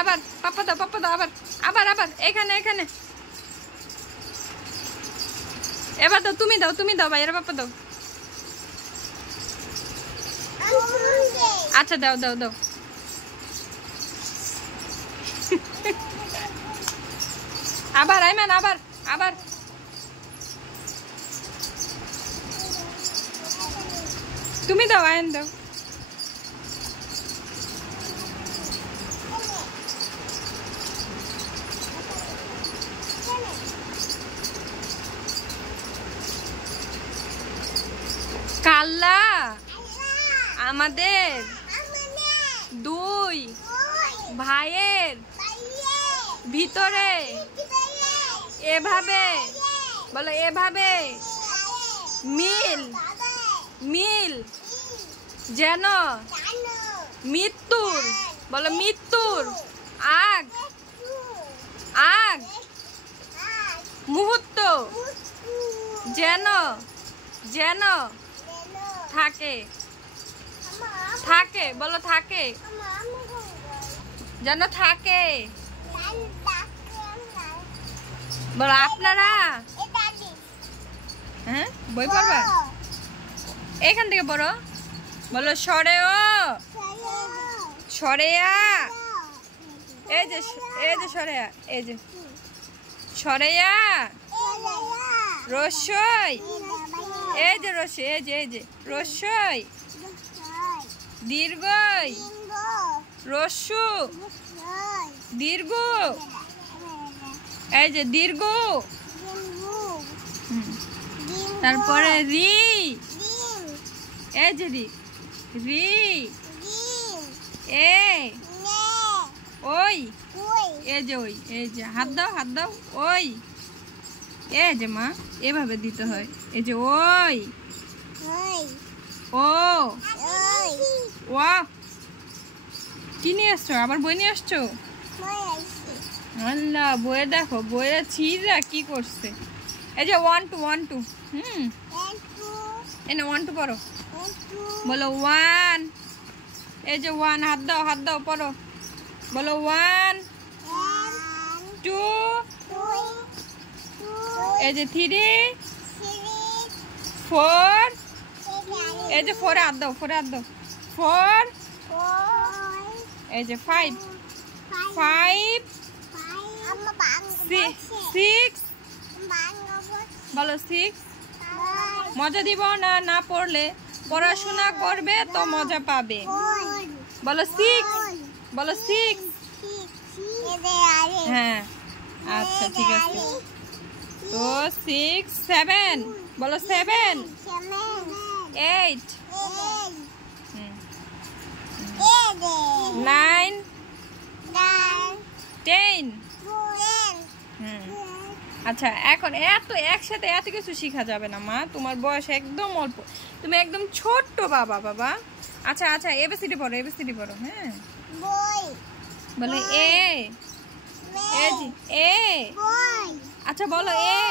আবার পাপ্পা দাও আবার আবার আবার এখানে এখানে এবার দাও তুমি দাও ভাইয়ের পাপ্পা দাও। আচ্ছা দাও দাও দাও আবার আইমান আবার আবার তুমি দাও আয়ন দাও। কাল্লা আমাদের দুই ভাইয়ের ভিতরে এভাবে বলো এভাবে মিল মিল যেন মৃত্যুর বলো মৃত্যুর আগ আগ মুহূর্ত যেন যেন থাকে থাকে বলো থাকে যেন থাকে বলো আপনারা হ্যাঁ বই পড়বা এখান থেকে পড়ো বলো সরে ও সরেয়া এই যে সরেয়া এই যে সরেয়া রসই এই যে রসই এই যে রসই দীর্ঘই রস্যু দীর্ঘ এই যে দীর্ঘ তারপরে রি এই যে রি রি এ ওই এই যে ওই এই যে হাত দাও ওই এই যে মা এভাবে দিতে হয় এই যে ওই ও ওয়া কি নিয়ে আসছো আবার বই নিয়ে আসছো আল্লাহ বইয়ে দেখো বইয়ে ছিঁড়া কি করছে এই যে 1 2 1 2 এনে 1 2 পড়ো বলো 1 এই যে 1 হাত দাও পড়ো বলো 1 2 এই যে 3 4 এই যে 4 হাত দাও 4 এই যে 5 6 বলো 6 মজা দিব না না পড়লে পড়াশোনা করবে তো মজা পাবে বলো 6 বলো 6 হ্যাঁ আচ্ছা ঠিক আছে তো 6 7 বলো 7 8 9 10 আচ্ছা এখন এত একসাথে এত কিছু শেখা যাবে না মা তোমার বয়স একদম অল্প তুমি একদম ছোট্ট বাবা আচ্ছা আচ্ছা এবিসিডি পড়ো হ্যাঁ বলো এ আচ্ছা বলো এ